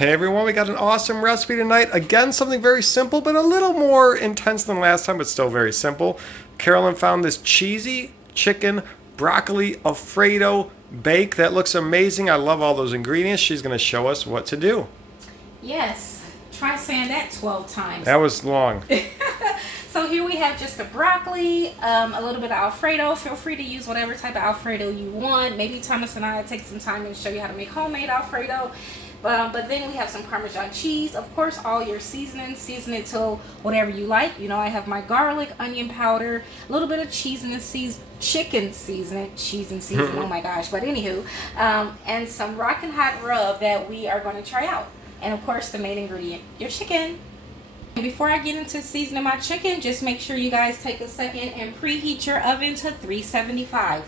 Hey everyone, we got an awesome recipe tonight. Again, something very simple, but a little more intense than last time, but still very simple. Carolyn found this cheesy chicken broccoli Alfredo bake that looks amazing. I love all those ingredients. She's going to show us what to do. Yes, try saying that 12 times. That was long. So here we have just the broccoli, a little bit of Alfredo. Feel free to use whatever type of Alfredo you want. Maybe Thomas and I take some time and show you how to make homemade Alfredo. But then we have some Parmesan cheese. Of course, all your seasonings. Season it to whatever you like. You know, I have my garlic, onion powder, a little bit of cheese in the chicken seasoning. Cheese and seasoning, oh my gosh. But anywho, and some rockin' hot rub that we are going to try out. And of course, the main ingredient, your chicken. Before I get into seasoning my chicken, just make sure you guys take a second and preheat your oven to 375.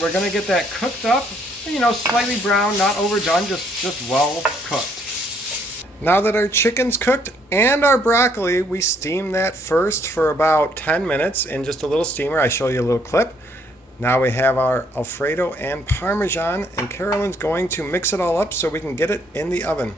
We're going to get that cooked up, you know, slightly brown, not overdone, just well cooked. Now that our chicken's cooked and our broccoli, we steam that first for about 10 minutes in just a little steamer. I show you a little clip. Now we have our Alfredo and Parmesan, and Carolyn's going to mix it all up so we can get it in the oven.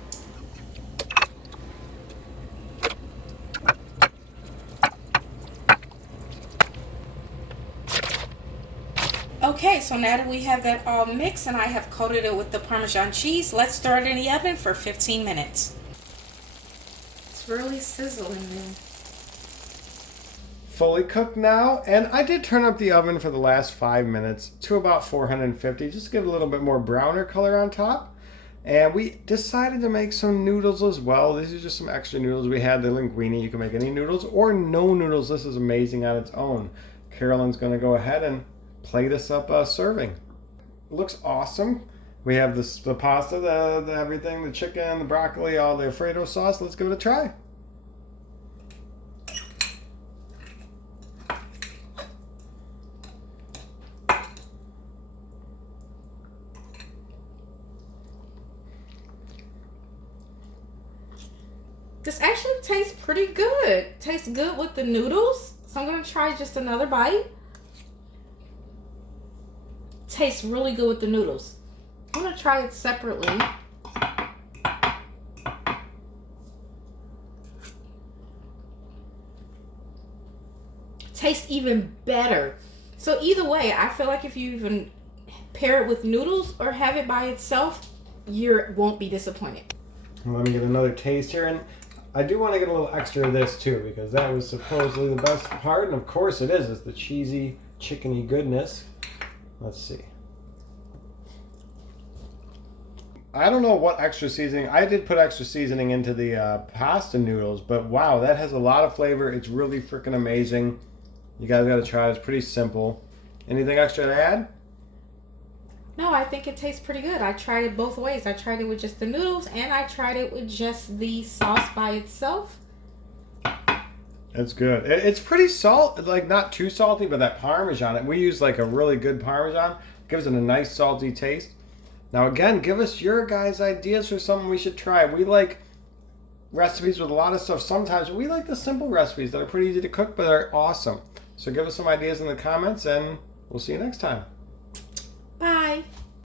Okay, so now that we have that all mixed and I have coated it with the Parmesan cheese, let's throw it in the oven for 15 minutes. It's really sizzling now. Fully cooked now, and I did turn up the oven for the last 5 minutes to about 450, just to give it a little bit more browner color on top. And we decided to make some noodles as well. These are just some extra noodles. We had the linguine. You can make any noodles or no noodles. This is amazing on its own. Carolyn's going to go ahead and plate us up serving. It looks awesome. We have the pasta, the everything, the chicken, the broccoli, all the Alfredo sauce. Let's give it a try. This actually tastes pretty good. Tastes good with the noodles. So I'm going to try just another bite. Tastes really good with the noodles. I'm going to try it separately. Tastes even better. So either way, I feel like if you even pair it with noodles or have it by itself, you won't be disappointed. Well, let me get another taste here, and I do want to get a little extra of this too, because that was supposedly the best part, and of course it is. It's the cheesy, chickeny goodness. Let's see. I don't know what extra seasoning. I did put extra seasoning into the pasta noodles, but wow, that has a lot of flavor. It's really freaking amazing. You guys got to try it. It's pretty simple. Anything extra to add? No, I think it tastes pretty good. I tried it both ways. I tried it with just the noodles, and I tried it with just the sauce by itself. It's good. It's pretty like not too salty, but that Parmesan. We use like a really good Parmesan. Gives it a nice salty taste. Now again, give us your guys' ideas for something we should try. We like recipes with a lot of stuff sometimes. We like the simple recipes that are pretty easy to cook, but are awesome. So give us some ideas in the comments, and we'll see you next time. Bye.